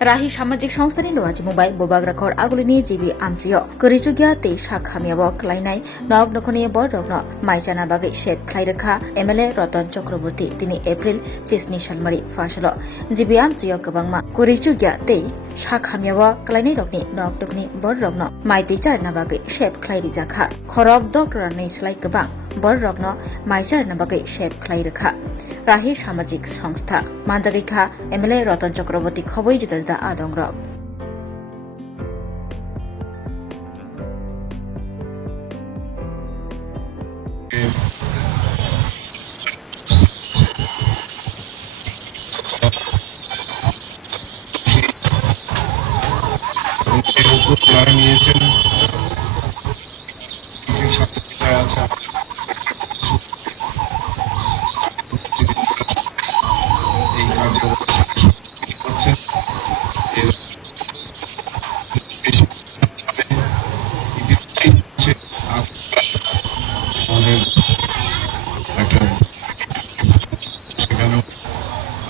Rahi Samajik Songstani Loaji Mobile Bobagrakor Agulini GB Amchio Kurichugia Te Shakhamiabo Klainai Nog Nokoni Bordogno Maichana Bagi Shep Klairaka MLA Rotan Chakraborty Tini April Chisni Shalmari Fashalo GB Amchio Kabangma Kurichugia Te Shakhamiabo Klainai Rokni Nog Nokoni Bordogno Maiti Charna Bagi Shep Klairijaka Khorok Doctor Nislai Kabang Bordogno Maicharna Bagi Shep Klairaka Rahi Samajik Songstha Manjarika MLA Rotan Chakraborty Khoboi Jidalda Adongrok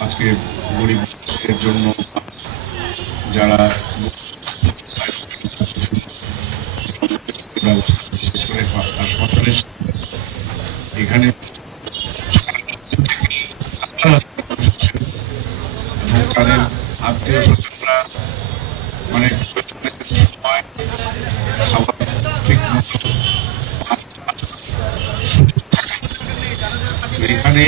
আজকে গরিবের জন্য যারা বিশেষ করে হাসপাতালে এখানে তাদের আত্মীয় স্বজনরা মানে খাবার ঠিক মতো এখানে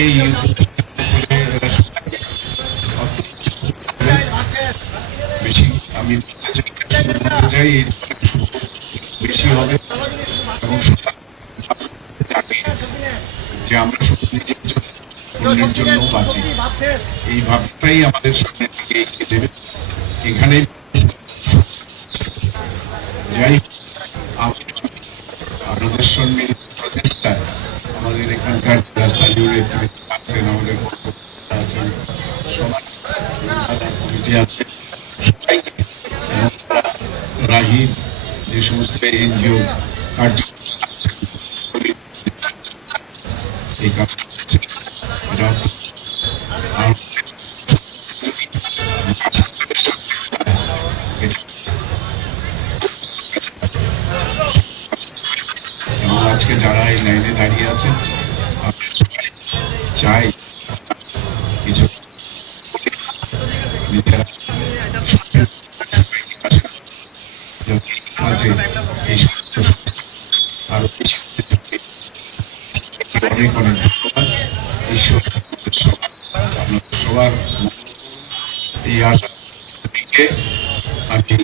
বেশি আমি বলতে চাই বেশি হবে এবং যে আমরা শুধু নিজের জন্য অন্যের জন্য বাঁচি এই ভাবটাই আমাদের সামনের দিকে এগিয়ে দেবে এখানে যাই আমাদের সম্মিলিত প্রচেষ্টায় আমাদের এখানকার স্থানীয় নেতৃত্ব আছেন আমাদের আছেন সমাজ কমিটি আছে রাহির যে সমস্ত এনজিও কার্যক্রম আছে এই কাজ করছে এটা এবং আজকে যারা এই লাইনে দাঁড়িয়ে আছেন চাই কিছু নিজেরা এই সমস্ত আরো বেশি অনেক অনেক ধন্যবাদ ঈশ্বর সবার এই আশা থেকে আমি